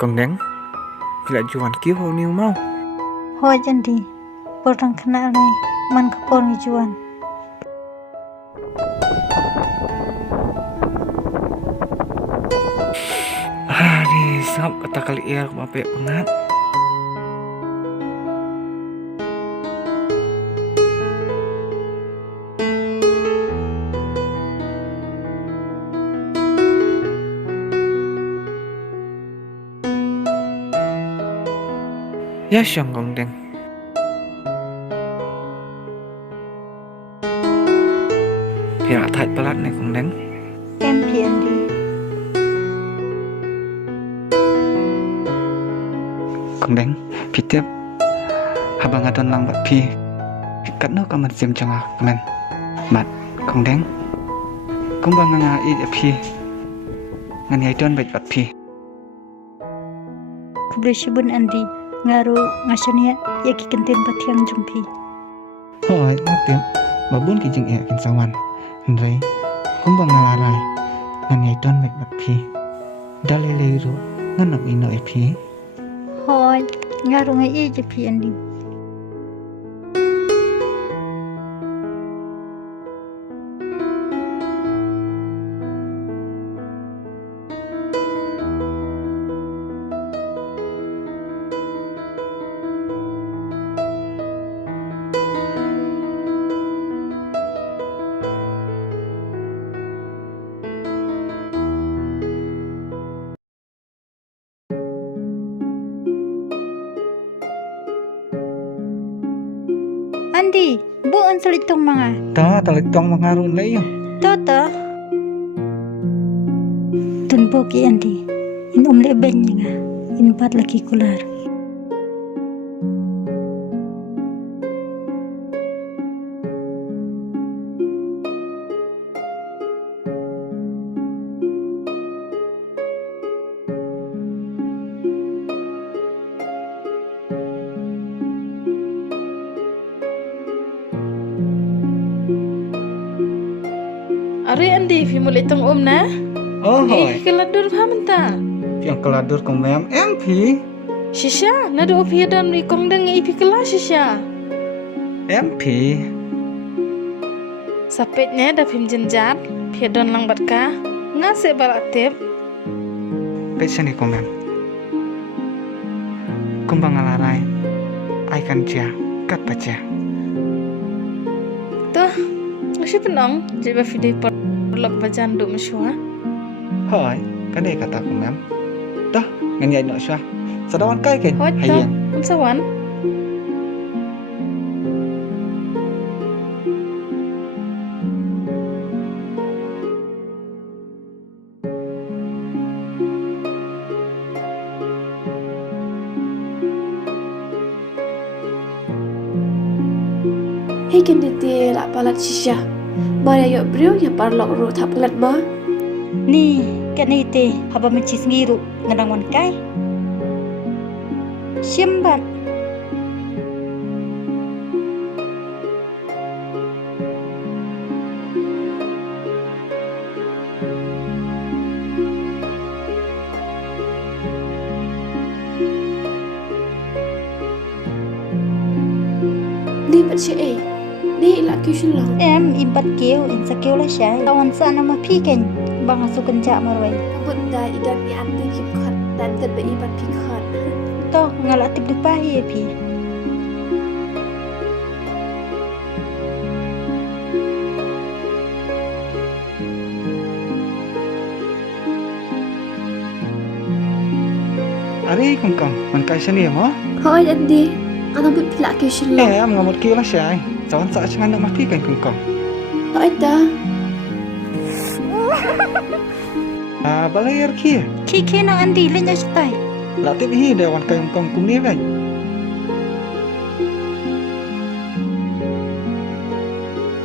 KhuBlei Bila juan kiu hau niu mau Hoi Andi Porang kena lai Man kapor ni juan Ni sap kata kali ia mape pengat Ya syang KhuBlei Pia thai pelat ni KhuBlei Em pi Andi KhuBlei pi tiếp habang adon lang bat pi kat no kamat sim changa kamen mat KhuBlei kumbang nga I pi Ngan Iai don bat pi KhuBlei shibun Andi Ngaru ngasania Yaki kentin patiang jumpi Hoi ngatiam babun ki Jing kin sawan Nrei kumbang ngalarai Ngan Iai don bat pi dalele ru nganam ino pi Hoi Ngaru ngai je pi Andi Andi, buon salitong mga. Ta talitong mangarun lai yo. Toto. Tunpo ki Andi. In leben nga. In pat laki kular. Are Andi, fi mulai tong na? Oh hoi. Keladur phamanta. Yang keladur KhuBlei MP. Shisha, nado fi dan ri KhuBlei ngai fi kelas shisha. MP. Sapetnya da phim jenjat, fi don lang batka, ngase baratep. Pesani KhuBlei kumbang ngalarai ai kan cia kat baca Toh, ngasih penong, jadi video perlok bajan duk mesyua. hoi kan dia kata KhuBlei dah Ngan Iai nak syah sadawan kai kan Hoi toh, unsawan. Hei kan dite la palat shisha. Maya yo brio ya parlok ro thap lat ba. Ni, kanite haba mencis ngiru ngadang wan kai. Shym bat. Ni pat si ai. Ni la ki shulong. Em imbat kêu in sakêu la syai. Tawan sa nama pi ken. Bang asu kenca marwai. Put da idan ni ante ki khat dan kan be ibat pi khat. To ngala tip dupa hi pi. Ari kungkang man kai sani mo Hoi Andi, ana but pila ki shulong. am ngamot kiu la syai sawan sa changan nak mati kan kungkang Hoi ta. balayar ki Ki na Andi lenya chutai. la tip hi dewan kai kungkang kum ni bai